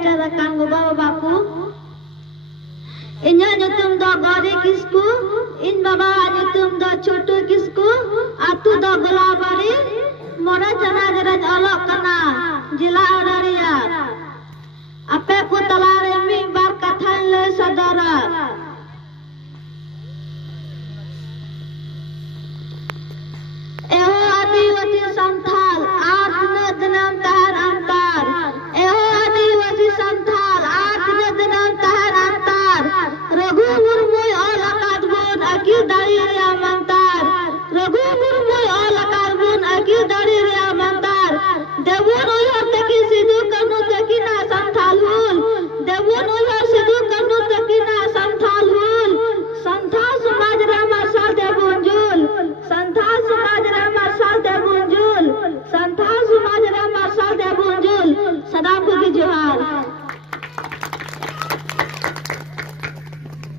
ucara kanggo bawa baku. Inya nyutum do Gori Kisku, in baba nyutum do Chotu Kisku, atu do Golabari, mora jana jaran olok kana, jila Araria.